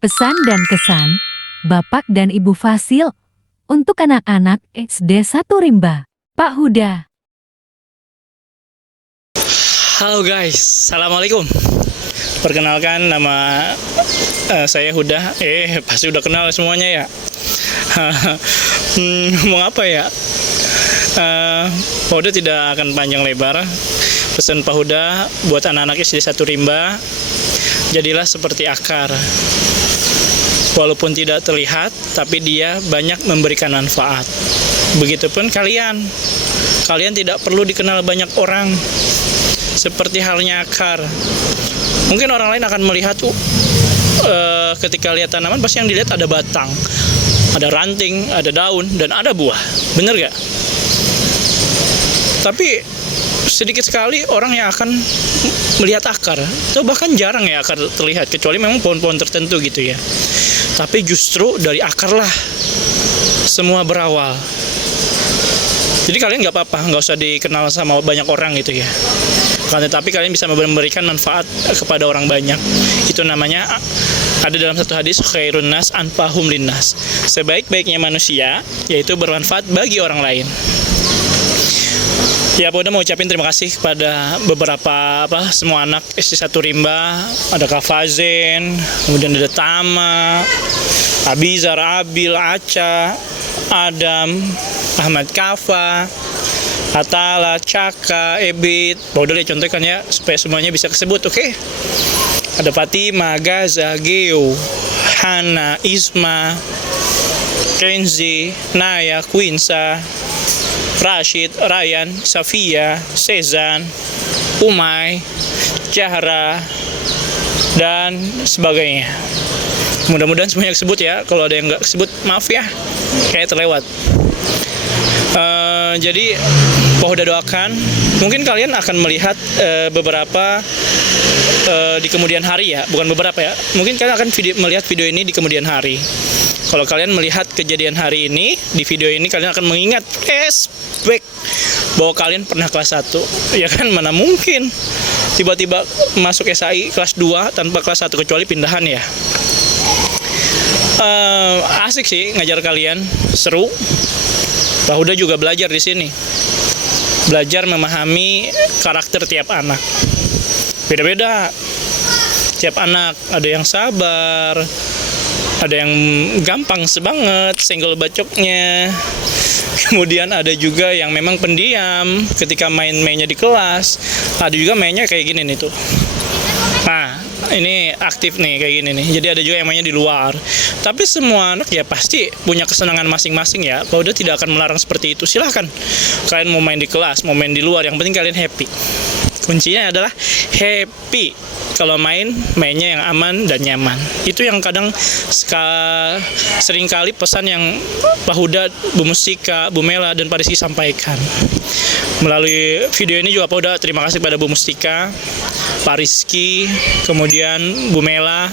Pesan dan kesan, Bapak dan Ibu Fasil, untuk anak-anak SD 1 Rimba, Pak Huda. Halo guys, Assalamualaikum. Perkenalkan, nama saya Huda. Pasti udah kenal semuanya ya. Mau apa ya? Pak Huda tidak akan panjang lebar. Pesan Pak Huda buat anak-anak SD 1 Rimba, jadilah seperti akar. Walaupun tidak terlihat, tapi dia banyak memberikan manfaat. Begitupun kalian tidak perlu dikenal banyak orang. Seperti halnya akar. Mungkin orang lain akan melihat ketika lihat tanaman, pasti yang dilihat ada batang, ada ranting, ada daun, dan ada buah. Bener gak? Tapi sedikit sekali orang yang akan melihat akar. Itu bahkan jarang ya akar terlihat, kecuali memang pohon-pohon tertentu gitu ya. Tapi justru dari akarlah semua berawal. Jadi kalian nggak apa-apa, nggak usah dikenal sama banyak orang gitu ya. Tetapi kalian bisa memberikan manfaat kepada orang banyak. Itu namanya, ada dalam satu hadis, khairun nas anfahum linnas. Sebaik-baiknya manusia yaitu bermanfaat bagi orang lain. Ya, Pak Uda mau ucapin terima kasih kepada beberapa semua anak SD 1 Rimba. Ada Kak Fazen, kemudian ada Tama, Abizar, Abil, Aca, Adam, Ahmad Kafa, Atala, Caka, Ebit. Pak Uda contohkan ya supaya semuanya bisa kesebut, oke? Ada Fatima, Gaza, Geo, Hana, Isma, Kenzi, Naya, Quinsa, Rashid, Ryan, Safia, Sezan, Umay, Jahra, dan sebagainya. Mudah-mudahan semuanya kesebut ya. Kalau ada yang nggak kesebut, maaf ya, kayak terlewat. Jadi Pak Huda doakan, mungkin kalian akan melihat beberapa di kemudian hari ya, bukan beberapa ya. Mungkin kalian akan melihat video ini di kemudian hari. Kalau kalian melihat kejadian hari ini, di video ini kalian akan mengingat flashback bahwa kalian pernah kelas 1. Ya kan, mana mungkin tiba-tiba masuk SAI kelas 2 tanpa kelas 1, kecuali pindahan ya. Asik sih ngajar kalian, seru. Pak Huda juga belajar di sini. Belajar memahami karakter tiap anak. Beda-beda. Tiap anak ada yang sabar, ada yang gampang banget senggol bacoknya. Kemudian ada juga yang memang pendiam ketika mainnya di kelas. Ada juga mainnya kayak gini nih tuh. Nah, ini aktif nih kayak gini nih. Jadi ada juga yang mainnya di luar. Tapi semua anak ya pasti punya kesenangan masing-masing ya. Pak Uda tidak akan melarang seperti itu. Silahkan kalian mau main di kelas, mau main di luar, yang penting kalian happy. Kuncinya adalah happy. Kalau mainnya yang aman dan nyaman. Itu yang kadang seringkali pesan yang Pak Huda, Bu Mustika, Bu Mela, dan Pak Rizky sampaikan. Melalui video ini juga Pak Huda terima kasih kepada Bu Mustika, Pak Rizky, kemudian Bu Mela,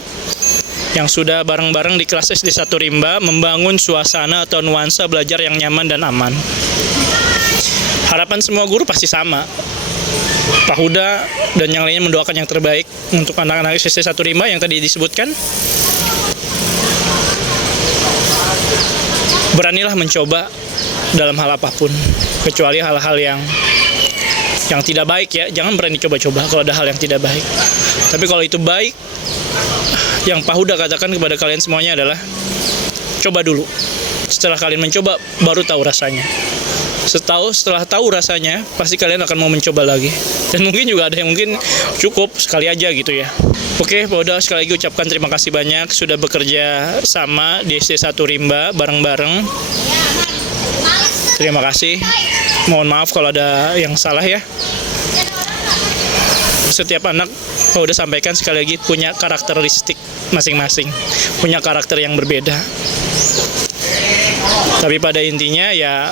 yang sudah bareng-bareng di kelas SD 1 Rimba membangun suasana atau nuansa belajar yang nyaman dan aman. Harapan semua guru pasti sama. Pak Huda dan yang lainnya mendoakan yang terbaik untuk anak-anak SD 1 Rimba yang tadi disebutkan. Beranilah mencoba dalam hal apapun, kecuali hal-hal yang tidak baik ya. Jangan berani coba-coba kalau ada hal yang tidak baik. Tapi kalau itu baik, yang Pak Huda katakan kepada kalian semuanya adalah coba dulu. Setelah kalian mencoba, baru tahu rasanya. Setelah tahu rasanya, pasti kalian akan mau mencoba lagi. Dan mungkin juga ada yang mungkin cukup sekali aja gitu ya. Oke, Pak Huda sekali lagi ucapkan terima kasih banyak sudah bekerja sama di SD 1 Rimba bareng-bareng. Terima kasih. Mohon maaf kalau ada yang salah ya. Setiap anak, Pak Huda sampaikan sekali lagi, punya karakteristik masing-masing, punya karakter yang berbeda. Tapi pada intinya ya,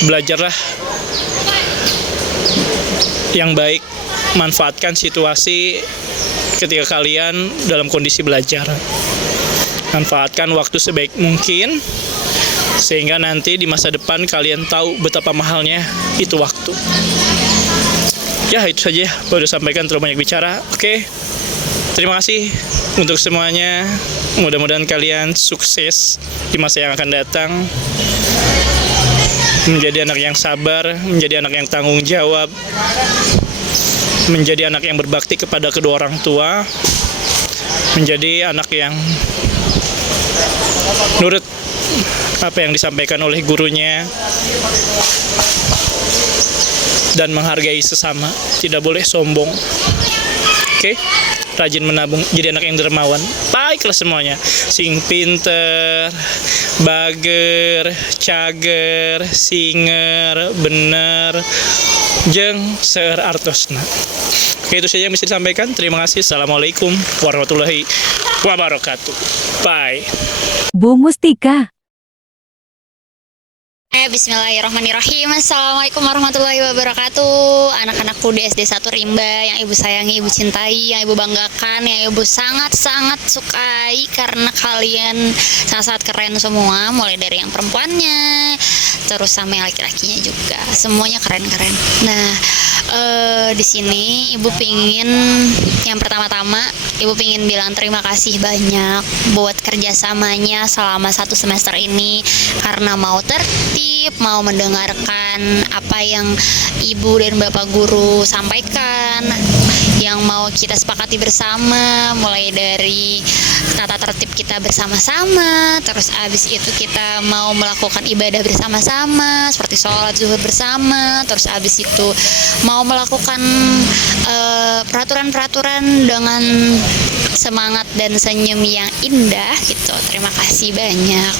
belajarlah yang baik, manfaatkan situasi ketika kalian dalam kondisi belajar. Manfaatkan waktu sebaik mungkin, sehingga nanti di masa depan kalian tahu betapa mahalnya itu waktu. Ya, itu saja. Baru sampaikan, terlalu banyak bicara. Oke. Terima kasih untuk semuanya. Mudah-mudahan kalian sukses di masa yang akan datang. Menjadi anak yang sabar, menjadi anak yang tanggung jawab, menjadi anak yang berbakti kepada kedua orang tua, menjadi anak yang nurut apa yang disampaikan oleh gurunya, dan menghargai sesama, tidak boleh sombong. Oke? Rajin menabung, jadi anak yang dermawan. Baiklah semuanya. Sing pinter, bager, cager, singer, bener, jeung seueur artosna. Oke, itu saja yang bisa disampaikan. Terima kasih. Assalamualaikum warahmatullahi wabarakatuh. Bye. Bu Mustika. Bismillahirrahmanirrahim. Assalamualaikum warahmatullahi wabarakatuh. Anak-anakku di SD 1 Rimba yang ibu sayangi, ibu cintai, yang ibu banggakan, yang ibu sangat-sangat sukai karena kalian sangat-sangat keren semua, mulai dari yang perempuannya terus sama yang laki-lakinya juga, semuanya keren-keren. Nah, di sini ibu pingin yang pertama-tama ibu pingin bilang terima kasih banyak buat kerjasamanya selama 1 semester ini, karena mau tertib, mau mendengarkan apa yang ibu dan bapak guru sampaikan, yang mau kita sepakati bersama, mulai dari tata tertib kita bersama-sama, terus abis itu kita mau melakukan ibadah bersama-sama seperti sholat zuhur bersama, terus abis itu mau melakukan peraturan-peraturan dengan semangat dan senyum yang indah gitu. Terima kasih banyak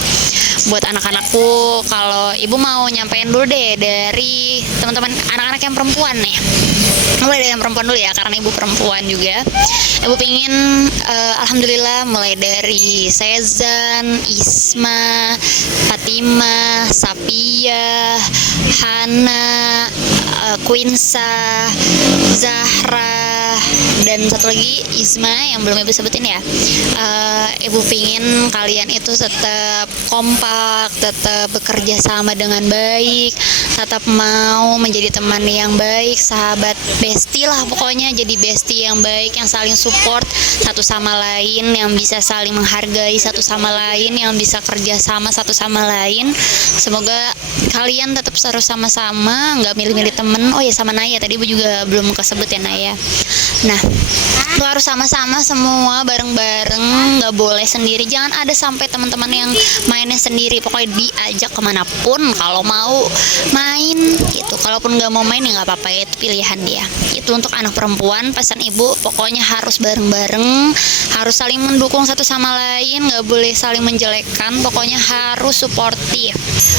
buat anak-anakku. Kalau ibu mau nyampein dulu deh dari teman-teman anak-anak yang perempuan nih, mulai dari yang perempuan dulu ya, karena ibu perempuan juga. Ibu pingin alhamdulillah mulai dari Sezan, Isma, Fatima, Sapia, Hana, Quinsa, Zahra, dan satu lagi Isma yang belum ibu sebutin ya. Ibu pingin kalian itu tetap kompak, tetap bekerja sama dengan baik, tetap mau menjadi teman yang baik, sahabat bestie lah pokoknya, jadi bestie yang baik, yang saling support satu sama lain, yang bisa saling menghargai satu sama lain, yang bisa kerja sama satu sama lain. Semoga kalian tetap terus sama-sama, nggak milih-milih temen. Oh ya, sama Naya tadi ibu juga belum kesebut ya, Naya. Nah, lu harus sama-sama semua bareng-bareng, nggak boleh sendiri. Jangan ada sampai teman-teman yang mainnya sendiri. Pokoknya diajak kemanapun kalau mau main gitu. Kalaupun nggak mau main ya nggak apa-apa, itu pilihan dia. Itu untuk anak perempuan, pesan ibu pokoknya harus bareng-bareng, harus saling mendukung satu sama lain, nggak boleh saling menjelekkan. Pokoknya harus suportif.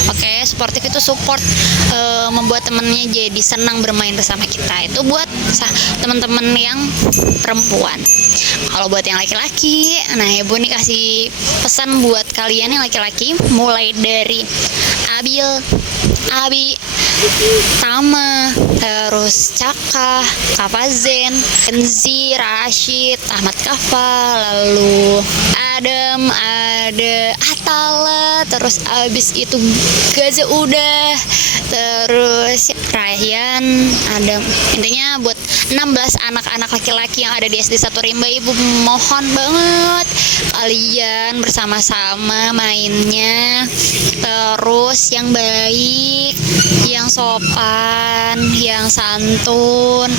Oke, suportif itu support, membuat temennya jadi senang bermain bersama kita. Itu buat teman-teman yang perempuan. Kalau buat yang laki-laki, nah ibu nih kasih pesan buat kalian yang laki-laki, mulai dari Abil, Abi, Tama, terus Caka, Kafazen, Enzi, Rashid, Ahmad Kafa, lalu Adam, ada Atala, terus abis itu Gaza udah, terus Rayhan, ada, intinya buat 16 anak-anak laki-laki yang ada di SD 1 Rimba, ibu mohon banget kalian bersama-sama mainnya terus yang baik, yang sopan, yang santun,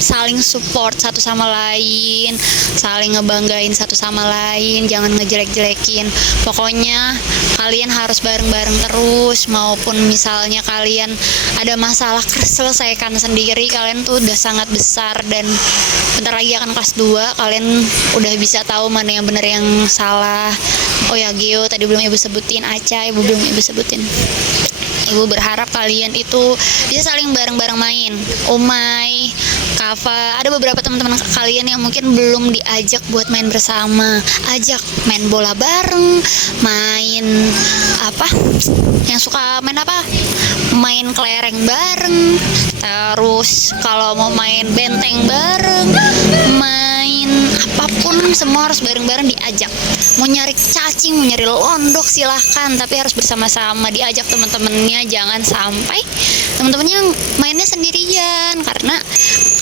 saling support satu sama lain, saling ngebanggain satu sama lain, jangan ngejelek-jelekin. Pokoknya kalian harus bareng-bareng terus, maupun misalnya kalian ada masalah, selesaikan sendiri. Kalian tuh udah sangat besar dan bentar lagi akan kelas 2, kalian udah bisa tahu mana yang benar yang salah. Oh ya, Geo tadi belum ibu sebutin, Aca ibu belum ibu sebutin. Ibu berharap kalian itu bisa saling bareng-bareng main. Umay, Kafa, ada beberapa teman-teman kalian yang mungkin belum diajak buat main bersama. Ajak main bola bareng, main apa? Yang suka main apa? Main kelereng bareng. Terus kalau mau main benteng bareng, main apa apapun semua harus bareng-bareng diajak. Mau nyari cacing, mau nyari londok silahkan, tapi harus bersama-sama diajak teman-temannya. Jangan sampai teman-temannya mainnya sendirian, karena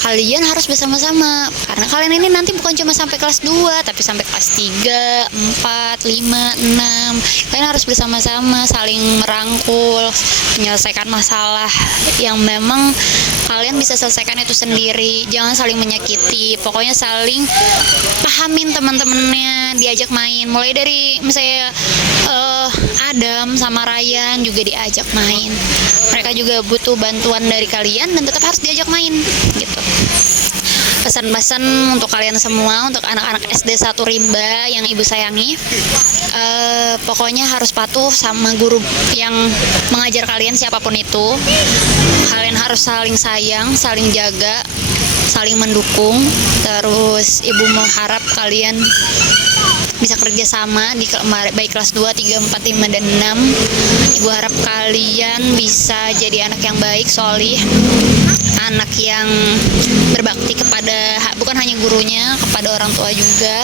kalian harus bersama-sama. Karena kalian ini nanti bukan cuma sampai kelas 2, tapi sampai kelas 3, 4, 5, 6. Kalian harus bersama-sama, saling merangkul, menyelesaikan masalah yang memang kalian bisa selesaikan itu sendiri. Jangan saling menyakiti, pokoknya saling pahamin teman-temannya, diajak main. Mulai dari misalnya Adam sama Ryan juga diajak main. Mereka juga butuh bantuan dari kalian dan tetap harus diajak main gitu. Pesan-pesan untuk kalian semua, untuk anak-anak SD 1 Rimba yang ibu sayangi, pokoknya harus patuh sama guru yang mengajar kalian siapapun itu. Kalian harus saling sayang, saling jaga, saling mendukung. Terus ibu mengharap kalian bisa kerja sama di baik kelas 2, 3, 4, 5, dan 6. Ibu harap kalian bisa jadi anak yang baik, solih, anak yang berbakti kepada bukan hanya gurunya, kepada orang tua juga.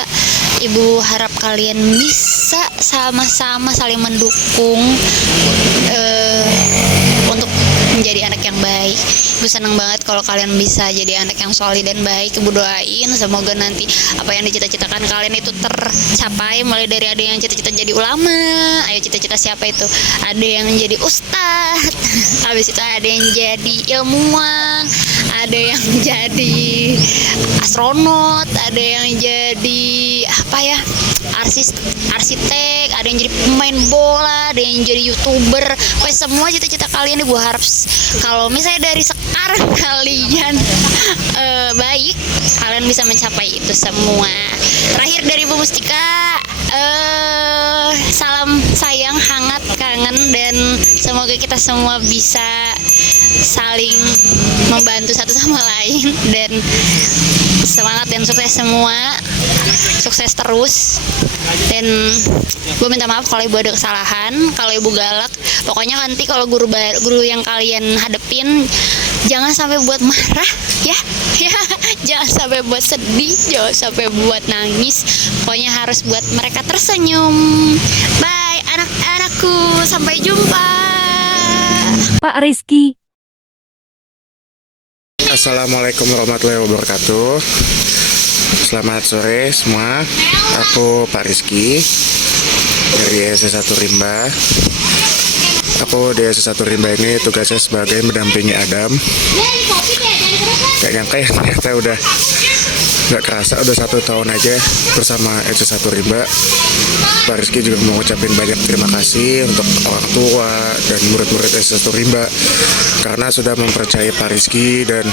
Ibu harap kalian bisa sama-sama saling mendukung untuk menjadi anak yang baik. Ibu senang banget kalau kalian bisa jadi anak yang solih dan baik. Ibu doain semoga nanti apa yang dicita-citakan kalian itu tercapai. Mulai dari ada yang cita-cita jadi ulama, ayo cita-cita siapa itu? Ada yang jadi ustadz, habis itu ada yang jadi ilmuwan, ada yang jadi astronot, ada yang jadi apa ya, arsitek, ada yang jadi pemain bola, ada yang jadi YouTuber. Pokoknya semua cita-cita kalian ibu harap kalau misalnya dari sekarang kalian baik, kalian bisa mencapai itu semua. Terakhir dari Ibu Mustika, salam sayang, hangat, kangen, dan semoga kita semua bisa saling membantu satu sama lain, dan semangat dan sukses semua, sukses terus. Dan gue minta maaf kalau ibu ada kesalahan, kalau ibu galak. Pokoknya nanti kalau guru yang kalian hadepin jangan sampai buat marah ya, jangan sampai buat sedih, jangan sampai buat nangis. Pokoknya harus buat mereka tersenyum. Bye anak-anakku, sampai jumpa. Pak Rizky. Assalamualaikum warahmatullahi wabarakatuh. Selamat sore semua. Aku Pak Rizky dari SD 1 Rimba. Aku di SD 1 Rimba ini tugasnya sebagai mendampingi Adam. Gak nyangka ya, ternyata udah gak kerasa udah 1 tahun aja bersama SD 1 Rimba. Pak Rizky juga mau ngucapin banyak terima kasih untuk orang tua dan murid-murid SD 1 Rimba karena sudah mempercayai Pak Rizky dan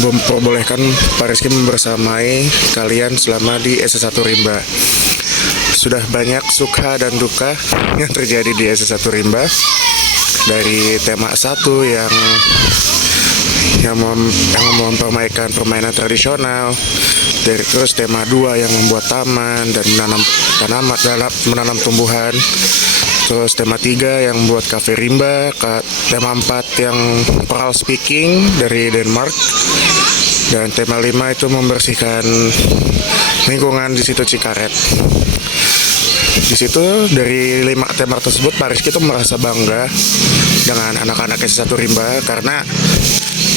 memperbolehkan Pak Rizky membersamai kalian selama di SD 1 Rimba. Sudah banyak suka dan duka yang terjadi di SD 1 Rimba, dari tema 1 yang mempermainkan permainan tradisional, dari terus tema 2 yang membuat taman dan menanam tumbuhan, terus tema 3 yang membuat kafe Rimba, tema 4 yang pearl speaking dari Denmark, dan tema 5 itu membersihkan lingkungan di situ Cikaret. Di situ dari 5 tema tersebut Pak Rizky itu merasa bangga dengan anak-anak SD 1 Rimba karena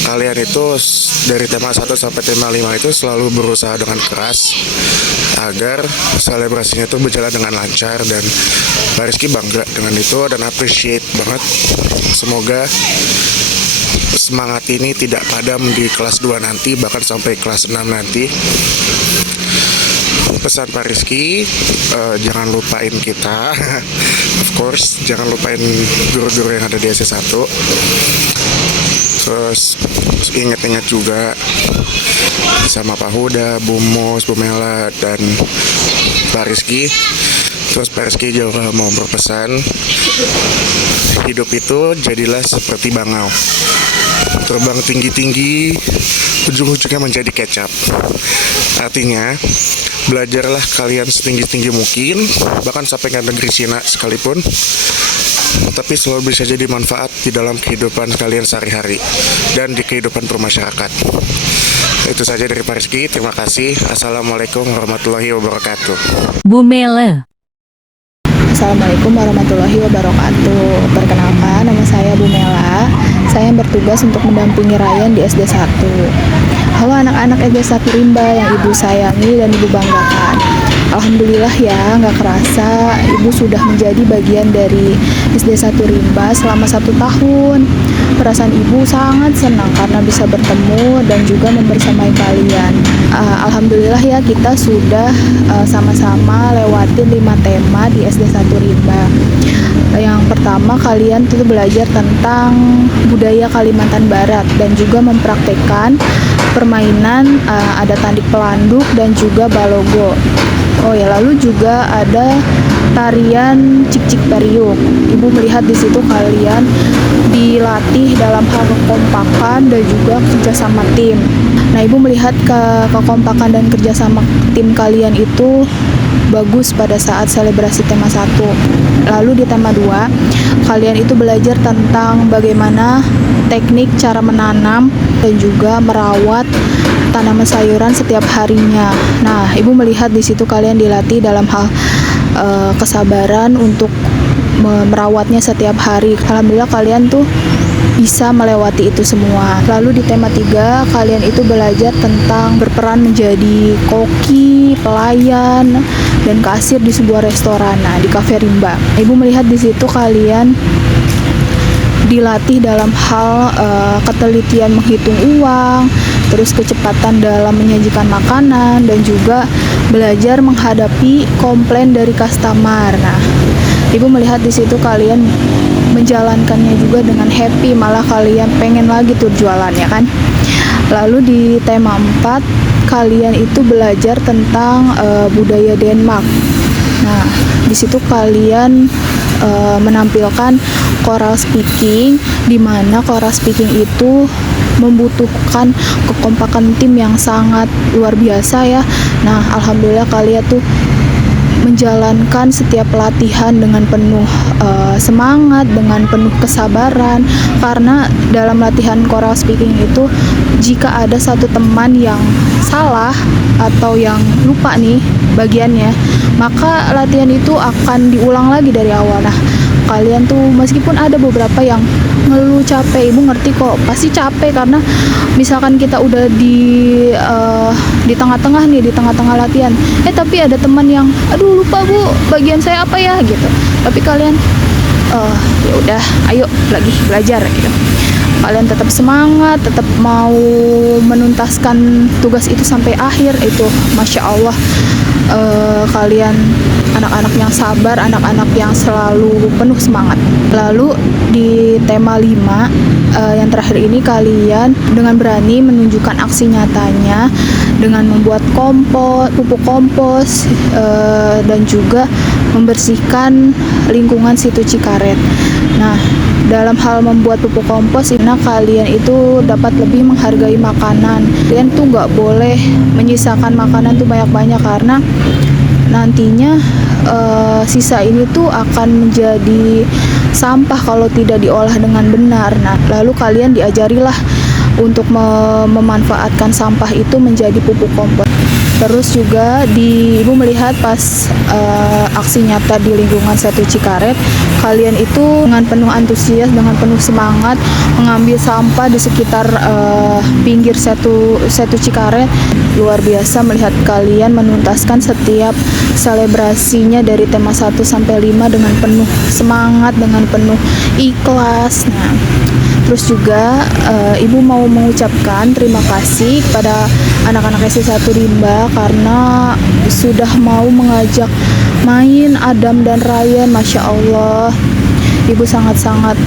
kalian itu dari tema 1 sampai tema 5 itu selalu berusaha dengan keras agar selebrasinya itu berjalan dengan lancar, dan Pak Rizky bangga dengan itu dan appreciate banget. Semoga semangat ini tidak padam di kelas 2 nanti, bahkan sampai kelas 6 nanti. Pesan Pak Rizky, jangan lupain kita, of course, jangan lupain guru-guru yang ada di SD 1. Terus ingat-ingat juga sama Pak Huda, Bu Mus, Bu Mela, dan Pak Rizky. Terus Pak Rizky juga mau berpesan, hidup itu jadilah seperti bangau, terbang tinggi-tinggi, ujung-ujungnya menjadi kecap. Artinya, belajarlah kalian setinggi-tinggi mungkin, bahkan sampai ke negeri Cina sekalipun, tapi selalu bisa jadi manfaat di dalam kehidupan kalian sehari-hari dan di kehidupan bermasyarakat. Itu saja dari Pak Rizky, terima kasih. Assalamualaikum warahmatullahi wabarakatuh. Bu Mele. Assalamualaikum warahmatullahi wabarakatuh. Perkenalkan, nama saya Bu Mela. Saya yang bertugas untuk mendampingi Ryan di SD 1. Halo anak-anak SD 1 Rimba yang ibu sayangi dan ibu banggakan. Alhamdulillah ya, nggak kerasa ibu sudah menjadi bagian dari SD 1 Rimba selama 1 tahun. Perasaan ibu sangat senang karena bisa bertemu dan juga membersamai kalian. Alhamdulillah ya, kita sudah sama-sama lewatin 5 tema di SD 1 Rimba. Yang pertama, kalian tuh belajar tentang budaya Kalimantan Barat dan juga mempraktekkan permainan ada tandik pelanduk dan juga balogo. Oh ya, lalu juga ada tarian cik-cik bariuk. Ibu melihat di situ kalian dilatih dalam hal kekompakan dan juga kerjasama tim. Nah, ibu melihat kekompakan dan kerjasama tim kalian itu bagus pada saat selebrasi tema 1. Lalu di tema 2, kalian itu belajar tentang bagaimana teknik cara menanam dan juga merawat tanaman sayuran setiap harinya. Nah, ibu melihat di situ kalian dilatih dalam hal kesabaran untuk merawatnya setiap hari. Alhamdulillah kalian tuh bisa melewati itu semua. Lalu di tema 3, kalian itu belajar tentang berperan menjadi koki, pelayan, dan kasir di sebuah restoran. Nah, di Cafe Rimba. Ibu melihat di situ kalian dilatih dalam hal ketelitian menghitung uang, terus kecepatan dalam menyajikan makanan, dan juga belajar menghadapi komplain dari customer. Nah, ibu melihat di situ kalian menjalankannya juga dengan happy, malah kalian pengen lagi tuh jualannya kan. Lalu di tema 4, kalian itu belajar tentang budaya Denmark. Nah, di situ kalian menampilkan choral speaking, di mana choral speaking itu membutuhkan kekompakan tim yang sangat luar biasa ya. Nah, alhamdulillah kalian tuh menjalankan setiap latihan dengan penuh semangat, dengan penuh kesabaran, karena dalam latihan choral speaking itu jika ada satu teman yang salah atau yang lupa nih bagiannya, maka latihan itu akan diulang lagi dari awal. Nah, kalian tuh meskipun ada beberapa yang ngeluh capek, ibu ngerti kok, pasti capek karena misalkan kita udah di tengah-tengah nih, di tengah-tengah latihan, tapi ada teman yang aduh lupa bu bagian saya apa ya gitu, tapi kalian ya udah ayo lagi belajar gitu. Kalian tetap semangat, tetap mau menuntaskan tugas itu sampai akhir. Itu Masya Allah, kalian anak-anak yang sabar, anak-anak yang selalu penuh semangat. Lalu di tema 5 yang terakhir ini, kalian dengan berani menunjukkan aksi nyatanya dengan membuat pupuk kompos dan juga membersihkan lingkungan situ Cikaret. Nah, dalam hal membuat pupuk kompos, karena kalian itu dapat lebih menghargai makanan. Kalian tuh nggak boleh menyisakan makanan tuh banyak-banyak, karena nantinya sisa ini tuh akan menjadi sampah kalau tidak diolah dengan benar. Nah, lalu kalian diajarilah untuk memanfaatkan sampah itu menjadi pupuk kompos. Terus juga ibu melihat pas aksi nyata di lingkungan Setu Cikaret, kalian itu dengan penuh antusias, dengan penuh semangat mengambil sampah di sekitar pinggir Setu Cikaret. Luar biasa melihat kalian menuntaskan setiap selebrasinya dari tema 1 sampai 5 dengan penuh semangat, dengan penuh ikhlas. Nah, terus juga ibu mau mengucapkan terima kasih kepada anak-anak SD 1 Rimba karena sudah mau mengajak main Adam dan Ryan. Masya Allah, ibu sangat-sangat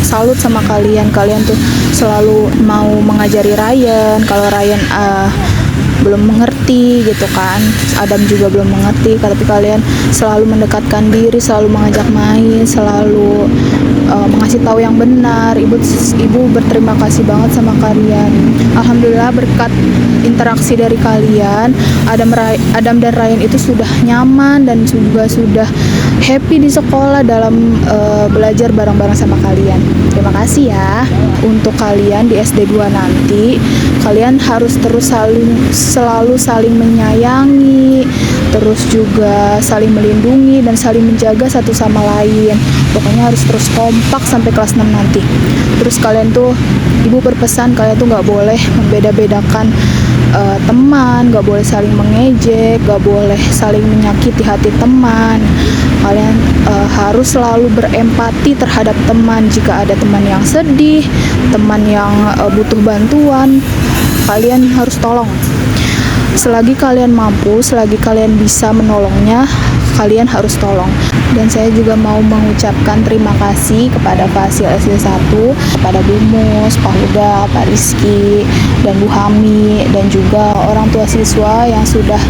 salut sama kalian. Kalian tuh selalu mau mengajari Ryan. Kalau Ryan belum mengerti gitu kan. Adam juga belum mengerti, tapi kalian selalu mendekatkan diri, selalu mengajak main, selalu mengasih tahu yang benar. Ibu berterima kasih banget sama kalian. Alhamdulillah berkat interaksi dari kalian, Adam dan Ryan itu sudah nyaman dan juga sudah happy di sekolah dalam belajar bareng-bareng sama kalian. Terima kasih ya. Untuk kalian di SD 2 nanti, kalian harus terus selalu saling menyayangi, terus juga saling melindungi dan saling menjaga satu sama lain. Pokoknya harus terus kompak sampai kelas 6 nanti. Terus kalian tuh, ibu berpesan kalian tuh nggak boleh membeda-bedakan teman, gak boleh saling mengejek, gak boleh saling menyakiti hati teman. Kalian harus selalu berempati terhadap teman. Jika ada teman yang sedih, teman yang butuh bantuan, kalian harus tolong. Selagi kalian mampu, selagi kalian bisa menolongnya, kalian harus tolong. Dan saya juga mau mengucapkan terima kasih kepada Fasil SD 1, kepada Bu Mus, Pak Huda, Pak Rizky, dan Bu Hami, dan juga orang tua siswa yang sudah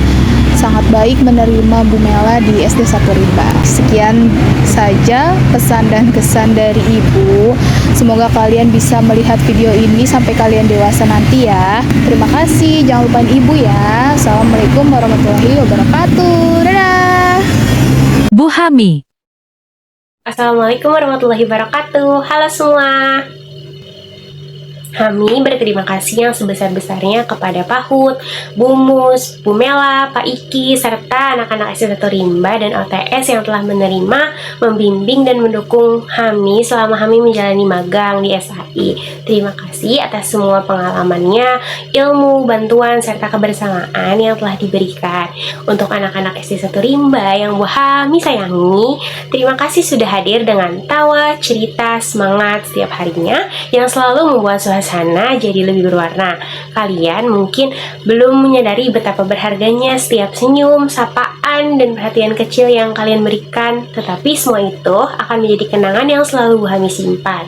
sangat baik menerima Bu Mela di SD 1 Rimba. Sekian saja pesan dan kesan dari Ibu. Semoga kalian bisa melihat video ini sampai kalian dewasa nanti ya. Terima kasih, jangan lupain Ibu ya. Assalamualaikum warahmatullahi wabarakatuh. Dadah. Bu Hami. Assalamualaikum warahmatullahi wabarakatuh. Halo semua. Kami berterima kasih yang sebesar-besarnya kepada Pak Hud, Bu Mus, Bu Mela, Pak Iki, serta anak-anak SD 1 Rimba dan OTS yang telah menerima, membimbing, dan mendukung Hami selama Hami menjalani magang di SAI. Terima kasih atas semua pengalamannya, ilmu, bantuan, serta kebersamaan yang telah diberikan. Untuk anak-anak SD 1 Rimba yang Bu Hami sayangi, terima kasih sudah hadir dengan tawa, cerita, semangat setiap harinya yang selalu membuat suasana jadi lebih berwarna. Kalian mungkin belum menyadari betapa berharganya setiap senyum, sapaan, dan perhatian kecil yang kalian berikan, tetapi semua itu akan menjadi kenangan yang selalu Bu Hami simpan.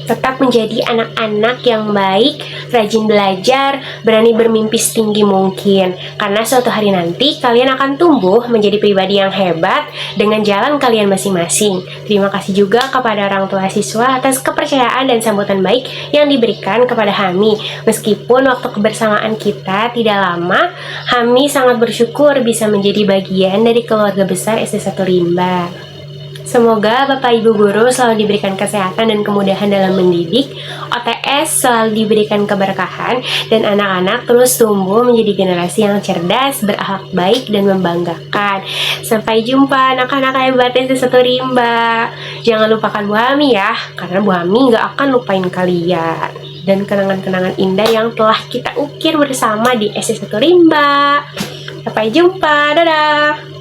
Tetap menjadi anak-anak yang baik, rajin belajar, berani bermimpi setinggi mungkin. Karena suatu hari nanti kalian akan tumbuh menjadi pribadi yang hebat dengan jalan kalian masing-masing. Terima kasih juga kepada orang tua siswa atas kepercayaan dan sambutan baik yang diberikan kepada Hami. Meskipun waktu kebersamaan kita tidak lama, Hami sangat bersyukur bisa menjadi bagian dari keluarga besar SD 1 Rimba. Semoga Bapak Ibu Guru selalu diberikan kesehatan dan kemudahan dalam mendidik, OTS selalu diberikan keberkahan, dan anak-anak terus tumbuh menjadi generasi yang cerdas, berakhlak baik, dan membanggakan. Sampai jumpa anak-anak hebat SD 1 Rimba. Jangan lupakan Bu Hami ya, karena Bu Hami gak akan lupain kalian. Dan kenangan-kenangan indah yang telah kita ukir bersama di SD 1 Rimba. Sampai jumpa, dadah!